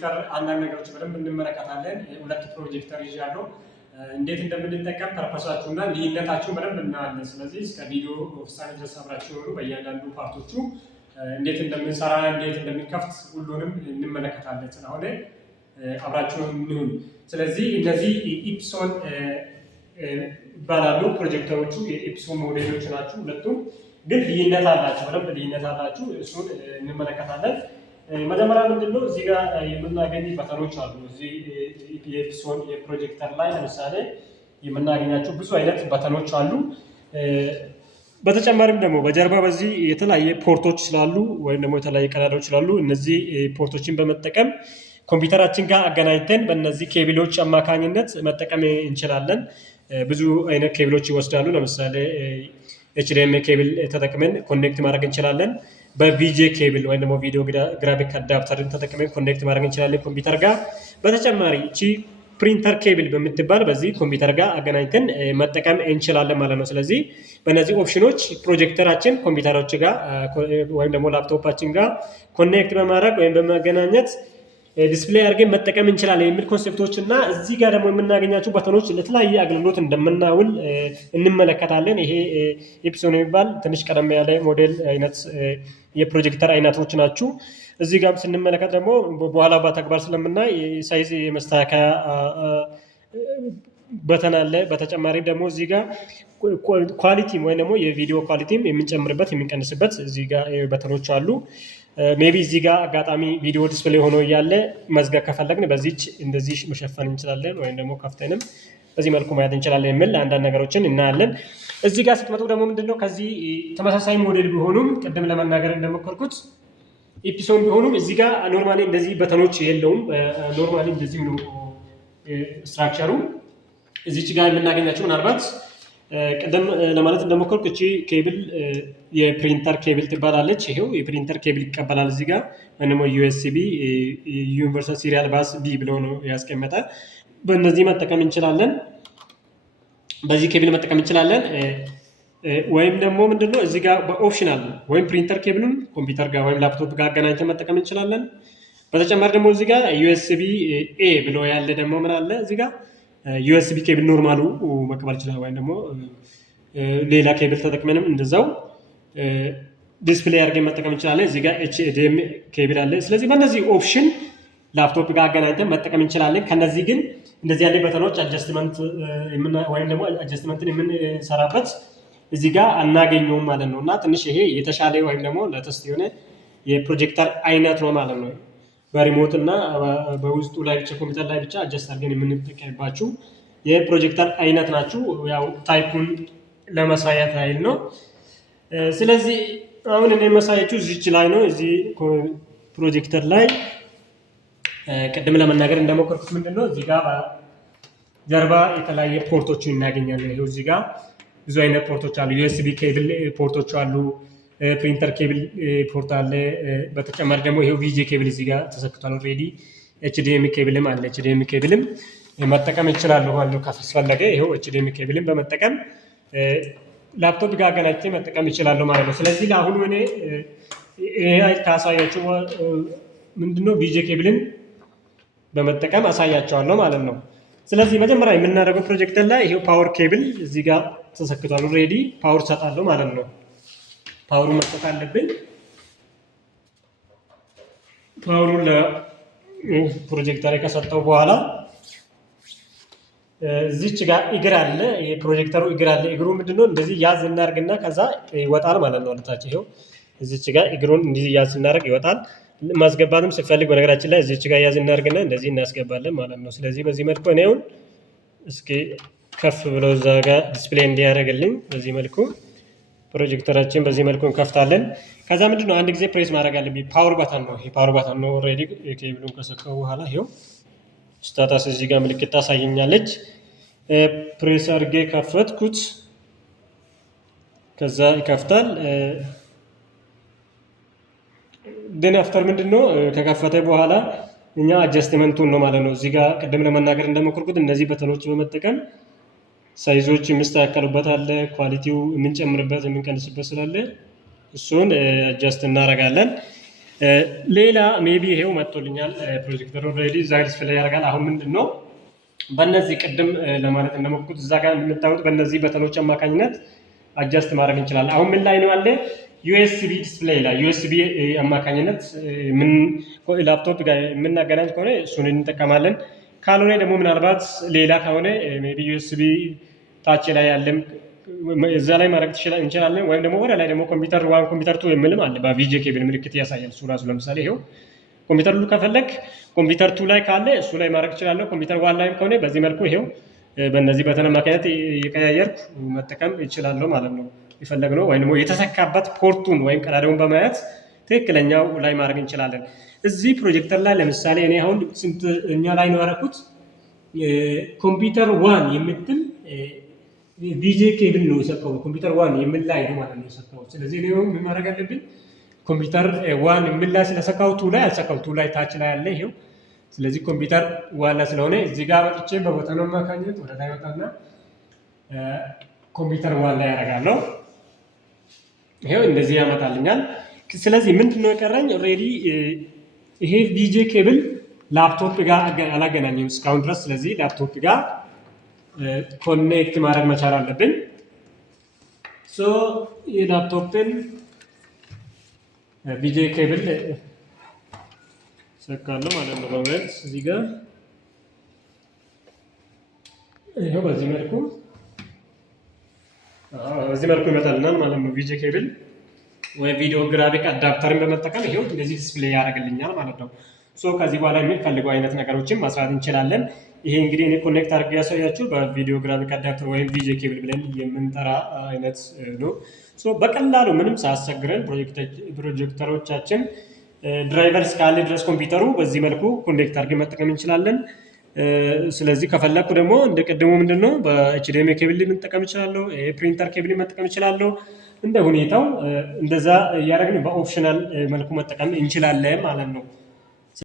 ፕሮጀክተር አንዳንድ ነገሮች በደንብ እንመለከታለን። ሁለት ፕሮጀክተር ይዣለሁ። እንዴት እንደምንጠቀም ፐርፐሳችሁና ልዩነታችሁን በደንብ እናያለን። ስለዚህ እስከ ቪዲዮ ፍጻሜ ድረስ አብራችሁ ሆኑ። በእያንዳንዱ ፓርቶቹ እንዴት እንደምንሰራ እንዴት እንደምንከፍት ሁሉንም እንመለከታለን። ስለሆነ አብራችሁ እንሁን። ስለዚህ እነዚህ ኢፕሶን ይባላሉ ፕሮጀክተሮቹ የኢፕሶን ሞዴሎች ናቸው። ሁለቱም ግን ልዩነት አላቸው፣ በደንብ ልዩነት አላቸው። እሱን እንመለከታለን። መጀመሪያ ምንድነው እዚህ ጋር የምናገኝ በተኖች አሉ። እዚህ የኢፕሶን የፕሮጀክተር ላይ ለምሳሌ የምናገኛቸው ብዙ አይነት በተኖች አሉ። በተጨማሪም ደግሞ በጀርባ በዚህ የተለያየ ፖርቶች ስላሉ ወይም ደግሞ የተለያየ ቀዳዳዎች ስላሉ እነዚህ ፖርቶችን በመጠቀም ኮምፒውተራችን ጋር አገናኝተን በእነዚህ ኬብሎች አማካኝነት መጠቀም እንችላለን። ብዙ አይነት ኬብሎች ይወስዳሉ። ለምሳሌ ኤችዲኤምአይ ኬብል ተጠቅመን ኮኔክት ማድረግ እንችላለን። በቪጄ ኬብል ወይም ደግሞ ቪዲዮ ግራፊክ አዳፕተርን ተጠቅመን ኮኔክት ማድረግ እንችላለን ኮምፒውተር ጋር። በተጨማሪ እቺ ፕሪንተር ኬብል በምትባል በዚህ ኮምፒውተር ጋር አገናኝተን መጠቀም እንችላለን ማለት ነው። ስለዚህ በእነዚህ ኦፕሽኖች ፕሮጀክተራችን ኮምፒውተሮች ጋር ወይም ደግሞ ላፕቶፓችን ጋር ኮኔክት በማድረግ ወይም በማገናኘት ዲስፕሌይ አድርገን መጠቀም እንችላለን የሚል ኮንሴፕቶች እና እዚህ ጋር ደግሞ የምናገኛቸው በተኖች ለተለያየ አገልግሎት እንደምናውል እንመለከታለን። ይሄ ኢፕሶን የሚባል ትንሽ ቀደም ያለ ሞዴል አይነት የፕሮጀክተር አይነቶች ናቸው። እዚህ ጋር ስንመለከት ደግሞ በኋላ በተግባር ስለምናይ ሳይዝ የመስተካከያ በተን አለ። በተጨማሪ ደግሞ እዚህ ጋር ኳሊቲም ወይ ደግሞ የቪዲዮ ኳሊቲም የምንጨምርበት የምንቀንስበት እዚህ ጋር በተኖች አሉ። ሜቢ እዚህ ጋር አጋጣሚ ቪዲዮ ዲስፕሌይ ሆኖ እያለ መዝጋት ከፈለግን በዚች እንደዚህ መሸፈን እንችላለን፣ ወይም ደግሞ ከፍተንም በዚህ መልኩ ማየት እንችላለን የሚል አንዳንድ ነገሮችን እናያለን። እዚህ ጋር ስትመጡ ደግሞ ምንድነው ከዚህ ተመሳሳይ ሞዴል ቢሆኑም ቅድም ለመናገር እንደሞከርኩት ኢፕሶን ቢሆኑም እዚህ ጋር ኖርማሊ እንደዚህ በተኖች የለውም። ኖርማሊ እንደዚህ ነው ስትራክቸሩ። እዚች ጋር የምናገኛቸው ምናልባት ቀደም ለማለት እንደሞከርኩ እቺ ኬብል የፕሪንተር ኬብል ትባላለች። ይሄው የፕሪንተር ኬብል ይቀበላል እዚህ ጋር ወይም ደግሞ ዩኤስቢ ዩኒቨርሳል ሲሪያል ባስ ቢ ብሎ ነው ያስቀመጠ። በእነዚህ መጠቀም እንችላለን፣ በዚህ ኬብል መጠቀም እንችላለን። ወይም ደግሞ ምንድነው እዚህ ጋር በኦፕሽናል ወይም ፕሪንተር ኬብሉን ኮምፒውተር ጋር ወይም ላፕቶፕ ጋር አገናኝተን መጠቀም እንችላለን። በተጨማሪ ደግሞ እዚህ ጋር ዩኤስቢ ኤ ብሎ ያለ ደግሞ ምን አለ እዚህ ጋር ዩኤስቢ ኬብል ኖርማሉ መቀበል ይችላል፣ ወይም ደግሞ ሌላ ኬብል ተጠቅመንም እንደዛው ዲስፕሌይ አድርገን መጠቀም እንችላለን። እዚህ ጋር ኤችዲኤምአይ ኬብል አለ። ስለዚህ በእነዚህ ኦፕሽን ላፕቶፕ ጋር አገናኝተን መጠቀም እንችላለን። ከነዚህ ግን እንደዚህ ያለ በተኖች አጀስትመንት ወይም ደግሞ አጀስትመንትን የምንሰራበት እዚህ ጋር አናገኘውም ማለት ነው። እና ትንሽ ይሄ የተሻለ ወይም ደግሞ ለተስት የሆነ የፕሮጀክተር አይነት ነው ማለት ነው። በሪሞት እና በውስጡ ላይ ብቻ ኮምፒውተር ላይ ብቻ አጀስት አድርገን የምንጠቀምባችሁ የፕሮጀክተር አይነት ናችሁ። ያው ታይፑን ለማሳየት አይል ነው። ስለዚህ አሁን እኔ ማሳያችሁ እዚች ላይ ነው። እዚህ ፕሮጀክተር ላይ ቅድም ለመናገር እንደሞከርኩት ምንድነው እዚህ ጋር ጀርባ የተለያየ ፖርቶችን እናገኛለን። ይሄው እዚህ ጋር ብዙ አይነት ፖርቶች አሉ። ዩኤስቢ ኬብል ፖርቶች አሉ። ፕሪንተር ኬብል ፖርት አለ። በተጨማሪ ደግሞ ይሄው ቪጄ ኬብል እዚህ ጋር ተሰክቷል ኦልሬዲ። ኤችዲኤምአይ ኬብልም አለ። ኤችዲኤምአይ ኬብልም መጠቀም ይችላሉ ማለት ካስፈለገ ይሄው ኤችዲኤምአይ ኬብልም በመጠቀም ላፕቶፕ ጋር አገናኝቼ መጠቀም ይችላሉ ማለት ነው። ስለዚህ ለአሁኑ እኔ ይሄ ካሳያችሁ ምንድነው ቪጄ ኬብልን በመጠቀም አሳያቸዋለሁ ማለት ነው። ስለዚህ መጀመሪያ የምናደርገው ፕሮጀክተር ላይ ይሄው ፓወር ኬብል እዚህ ጋር ተሰክቷል ኦልሬዲ። ፓወር ሰጣለሁ ማለት ነው። ፓወሩ መስጠት አለብን። ፓወሩን ለፕሮጀክተር ከሰጠው በኋላ እዚች ጋር እግር አለ። የፕሮጀክተሩ እግር አለ። እግሩ ምንድነው እንደዚህ ያዝ እናርግና ከዛ ይወጣል ማለት ነው። ወደታች ይሄው እዚች ጋር እግሩን እንደዚህ ያዝ እናርግ ይወጣል። ማስገባትም ሲፈልግ በነገራችን ላይ እዚች ጋር ያዝ እናርግና እንደዚህ እናስገባለን ማለት ነው። ስለዚህ በዚህ መልኩ እኔውን እስኪ ከፍ ብሎ እዛ ጋር ዲስፕሌይ እንዲያደርግልኝ በዚህ መልኩ ፕሮጀክተራችን በዚህ መልኩ እንከፍታለን። ከዛ ምንድነው አንድ ጊዜ ፕሬስ ማድረግ አለብኝ። ፓወር ባተን ነው ይሄ ፓወር ባተን ነው። ኦልሬዲ ኬብሉን ከሰካው በኋላ ይሄው ስታታስ እዚህ ጋር ምልክት ታሳየኛለች። ፕሬስ አድርጌ ከፈትኩት። ከዛ ይከፍታል። ደን አፍተር ምንድነው ከከፈተ በኋላ እኛ አጀስትመንቱን ነው ማለት ነው። እዚህ ጋር ቅድም ለመናገር እንደሞከርኩት እነዚህ በተኖች በመጠቀም ሳይዞች የሚስተካከሉበት አለ። ኳሊቲው የምንጨምርበት የምንቀንስበት ስላለ እሱን አጀስት እናደርጋለን። ሌላ ሜቢ ይሄው መጥቶልኛል ፕሮጀክተር ኦልሬዲ እዛ ዲስፕሌይ ያደርጋል። አሁን ምንድን ነው በእነዚህ ቅድም ለማለት እንደሞከርኩት እዛ ጋር የምታዩት በእነዚህ በተኖች አማካኝነት አጃስት ማድረግ እንችላለን። አሁን ምን ላይ ነው ያለ ዩኤስቢ ዲስፕሌይ ላይ ዩኤስቢ አማካኝነት ምን ላፕቶፕ ጋር የምናገናኝ ከሆነ እሱን እንጠቀማለን። ካልሆነ ደግሞ ምናልባት ሌላ ከሆነ ሜቢ ዩኤስቢ ታች ላይ ያለም እዛ ላይ ማድረግ እንችላለን። ወይም ደግሞ ወደ ላይ ደግሞ ኮምፒውተር ዋን ኮምፒውተር ቱ የምልም አለ በቪጄ ኬብል ምልክት ያሳያል እሱ ራሱ። ለምሳሌ ይሄው ኮምፒውተር ቱ ከፈለግ ኮምፒውተር ቱ ላይ ካለ እሱ ላይ ማድረግ እችላለሁ። ኮምፒውተር ዋን ላይም ከሆነ በዚህ መልኩ ይሄው በእነዚህ በተን አማካኝነት የቀያየርኩ መጠቀም እችላለሁ ማለት ነው። የፈለግነው ወይም ደግሞ የተሰካበት ፖርቱን ወይም ቀዳዳውን በማየት ትክክለኛው ላይ ማድረግ እንችላለን። እዚህ ፕሮጀክተር ላይ ለምሳሌ እኔ አሁን ስንተኛ ላይ ነው ያደረኩት? ኮምፒውተር ዋን የምትል ቪጄ ኬብል ነው የሰካው። ኮምፒውተር ዋን የምን ላይ ነው ማለት ነው የሰካው። ስለዚህ እኔ ምን ማድረግ አለብኝ? ኮምፒውተር ዋን የምን ላይ ስለሰካው ቱ ላይ አልሰካው፣ ቱ ላይ ታች ላይ ያለ ይሄው። ስለዚህ ኮምፒውተር ዋን ላይ ስለሆነ እዚህ ጋር መጥቼ በቦታው አማካኝነት ወደ ላይ ወጣና ኮምፒውተር ዋን ላይ ያደርጋለሁ። ይሄው እንደዚህ ያመጣልኛል። ስለዚህ ምንድነው የቀረኝ? ኦልሬዲ ይሄ ቪጄ ኬብል ላፕቶፕ ጋር አላገናኘም እስካሁን ድረስ። ስለዚህ ላፕቶፕ ጋር ኮኔክት ማድረግ መቻል አለብን። ሶ የላፕቶፕን ቪጄ ኬብል ሰካለሁ ማለት ነው። በመልስ እዚህ ጋር ይሄው በዚህ መልኩ ይመጣልናል ማለት ነው። ቪጄ ኬብል ወይ ቪዲዮ ግራፊክ አዳፕተርን በመጠቀም ይሄው እንደዚህ ዲስፕሌይ ያደርግልኛል ማለት ነው። ሶ ከዚህ በኋላ የሚፈልገው አይነት ነገሮችን መስራት እንችላለን። ይሄ እንግዲህ እኔ ኮኔክት አድርጌ ያሳያችሁ በቪዲዮ ግራፊክ አዳፕተር ወይም ቪጄ ኬብል ብለን የምንጠራ አይነት ነው። ሶ በቀላሉ ምንም ሳያስቸግረን ፕሮጀክተሮቻችን ድራይቨር እስካለ ድረስ ኮምፒውተሩ በዚህ መልኩ ኮኔክት አድርገን መጠቀም እንችላለን። ስለዚህ ከፈለኩ ደግሞ እንደ ቀደሙ ምንድነው በኤችዲኤምአይ ኬብል መጠቀም እችላለሁ፣ ፕሪንተር ኬብል መጠቀም እችላለሁ። እንደ ሁኔታው እንደዛ እያደረግን በኦፕሽናል መልኩ መጠቀም እንችላለን ማለት ነው።